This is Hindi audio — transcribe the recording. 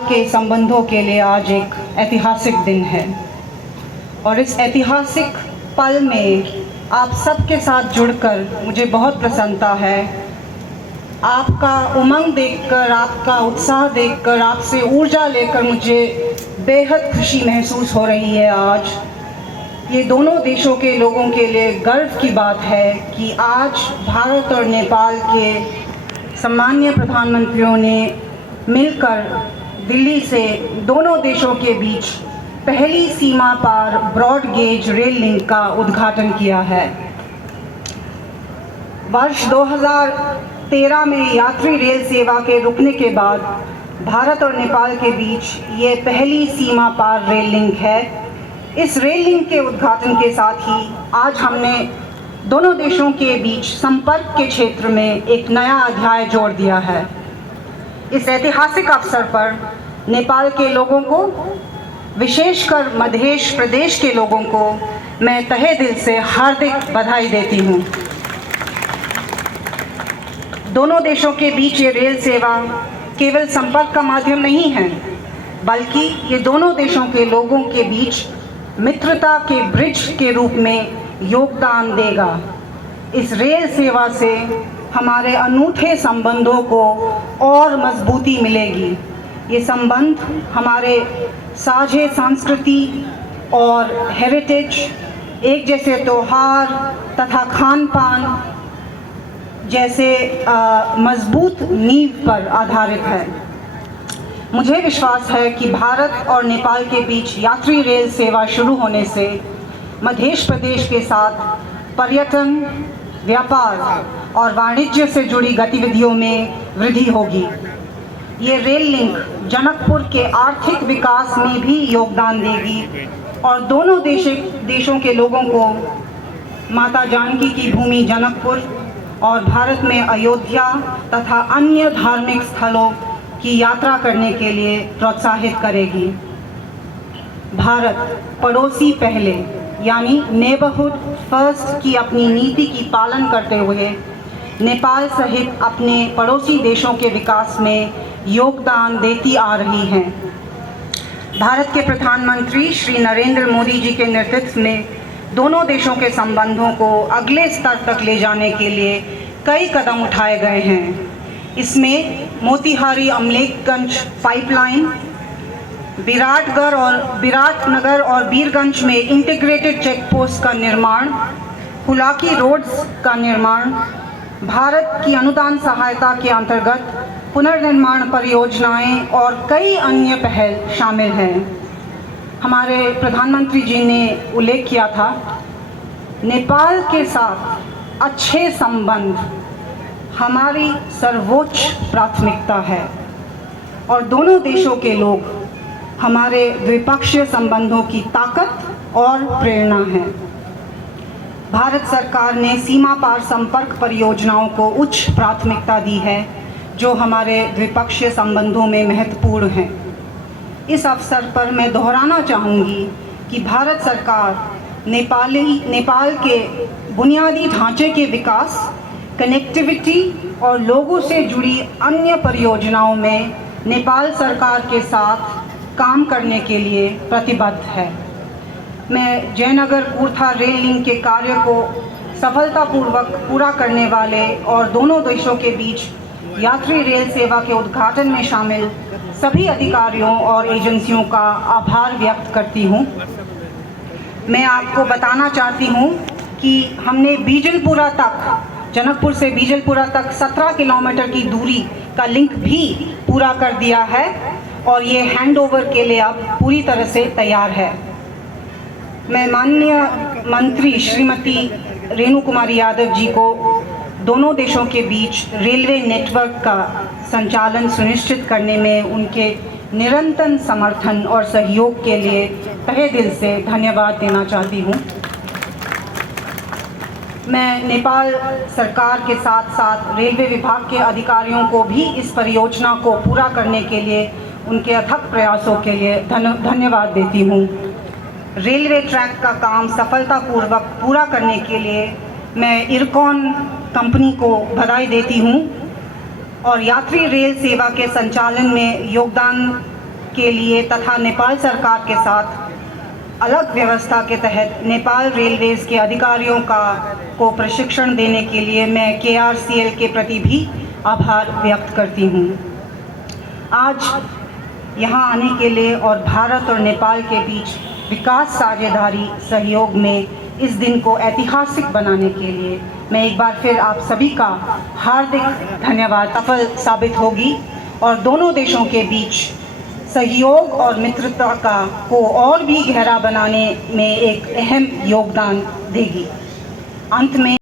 के संबंधों के लिए आज एक ऐतिहासिक दिन है और इस ऐतिहासिक पल में आप सबके साथ जुड़कर मुझे बहुत प्रसन्नता है। आपका उमंग देखकर, आपका उत्साह देखकर, आपसे ऊर्जा लेकर मुझे बेहद खुशी महसूस हो रही है। आज ये दोनों देशों के लोगों के लिए गर्व की बात है कि आज भारत और नेपाल के सम्माननीय प्रधानमंत्रियों ने मिलकर दिल्ली से दोनों देशों के बीच पहली सीमा पार ब्रॉड गेज रेल लिंक का उद्घाटन किया है। वर्ष 2013 में यात्री रेल सेवा के रुकने के बाद भारत और नेपाल के बीच ये पहली सीमा पार रेल लिंक है। इस रेल लिंक के उद्घाटन के साथ ही आज हमने दोनों देशों के बीच संपर्क के क्षेत्र में एक नया अध्याय जोड़ दिया है। इस ऐतिहासिक अवसर पर नेपाल के लोगों को, विशेषकर मध्य प्रदेश के लोगों को मैं तहे दिल से हार्दिक बधाई देती हूँ। दोनों देशों के बीच ये रेल सेवा केवल संपर्क का माध्यम नहीं है, बल्कि ये दोनों देशों के लोगों के बीच मित्रता के ब्रिज के रूप में योगदान देगा। इस रेल सेवा से हमारे अनूठे संबंधों को और मजबूती मिलेगी। ये संबंध हमारे साझे संस्कृति और हेरिटेज, एक जैसे त्योहार तथा खान पान जैसे मजबूत नींव पर आधारित है। मुझे विश्वास है कि भारत और नेपाल के बीच यात्री रेल सेवा शुरू होने से मध्य प्रदेश के साथ पर्यटन, व्यापार और वाणिज्य से जुड़ी गतिविधियों में वृद्धि होगी। ये रेल लिंक जनकपुर के आर्थिक विकास में भी योगदान देगी और दोनों देशों के लोगों को माता जानकी की भूमि जनकपुर और भारत में अयोध्या तथा अन्य धार्मिक स्थलों की यात्रा करने के लिए प्रोत्साहित करेगी। भारत पड़ोसी पहले यानी नेबरहुड फर्स्ट की अपनी नीति की पालन करते हुए नेपाल सहित अपने पड़ोसी देशों के विकास में योगदान देती आ रही हैं। भारत के प्रधानमंत्री श्री नरेंद्र मोदी जी के नेतृत्व में दोनों देशों के संबंधों को अगले स्तर तक ले जाने के लिए कई कदम उठाए गए हैं। इसमें मोतीहारी अमलेखगंज पाइपलाइन, विराटनगर और बीरगंज में इंटीग्रेटेड चेक पोस्ट का निर्माण, हुलाकी रोड्स का निर्माण, भारत की अनुदान सहायता के अंतर्गत पुनर्निर्माण परियोजनाएं और कई अन्य पहल शामिल हैं। हमारे प्रधानमंत्री जी ने उल्लेख किया था, नेपाल के साथ अच्छे संबंध हमारी सर्वोच्च प्राथमिकता है और दोनों देशों के लोग हमारे द्विपक्षीय संबंधों की ताकत और प्रेरणा है। भारत सरकार ने सीमा पार संपर्क परियोजनाओं को उच्च प्राथमिकता दी है, जो हमारे द्विपक्षीय संबंधों में महत्वपूर्ण हैं। इस अवसर पर मैं दोहराना चाहूँगी कि भारत सरकार नेपाल के बुनियादी ढांचे के विकास, कनेक्टिविटी और लोगों से जुड़ी अन्य परियोजनाओं में नेपाल सरकार के साथ काम करने के लिए प्रतिबद्ध है। मैं जयनगर कूर्था रेल लिंक के कार्य को सफलतापूर्वक पूरा करने वाले और दोनों देशों के बीच यात्री रेल सेवा के उद्घाटन में शामिल सभी अधिकारियों और एजेंसियों का आभार व्यक्त करती हूँ। मैं आपको बताना चाहती हूँ कि हमने बीजलपुरा तक, जनकपुर से बीजलपुरा तक 17 किलोमीटर की दूरी का लिंक भी पूरा कर दिया है और ये हैंडओवर के लिए अब पूरी तरह से तैयार है। मैं माननीय मंत्री श्रीमती रेणु कुमारी यादव जी को दोनों देशों के बीच रेलवे नेटवर्क का संचालन सुनिश्चित करने में उनके निरंतर समर्थन और सहयोग के लिए तहे दिल से धन्यवाद देना चाहती हूँ। मैं नेपाल सरकार के साथ साथ रेलवे विभाग के अधिकारियों को भी इस परियोजना को पूरा करने के लिए उनके अथक प्रयासों के लिए धन्यवाद देती हूँ। रेलवे ट्रैक का काम सफलतापूर्वक पूरा करने के लिए मैं इरकॉन कंपनी को बधाई देती हूँ और यात्री रेल सेवा के संचालन में योगदान के लिए तथा नेपाल सरकार के साथ अलग व्यवस्था के तहत नेपाल रेलवेज़ के अधिकारियों को प्रशिक्षण देने के लिए मैं KRCL के प्रति भी आभार व्यक्त करती हूँ। आज यहाँ आने के लिए और भारत और नेपाल के बीच विकास साझेदारी सहयोग में इस दिन को ऐतिहासिक बनाने के लिए मैं एक बार फिर आप सभी का हार्दिक धन्यवाद। सफल साबित होगी और दोनों देशों के बीच सहयोग और मित्रता को और भी गहरा बनाने में एक अहम योगदान देगी। अंत में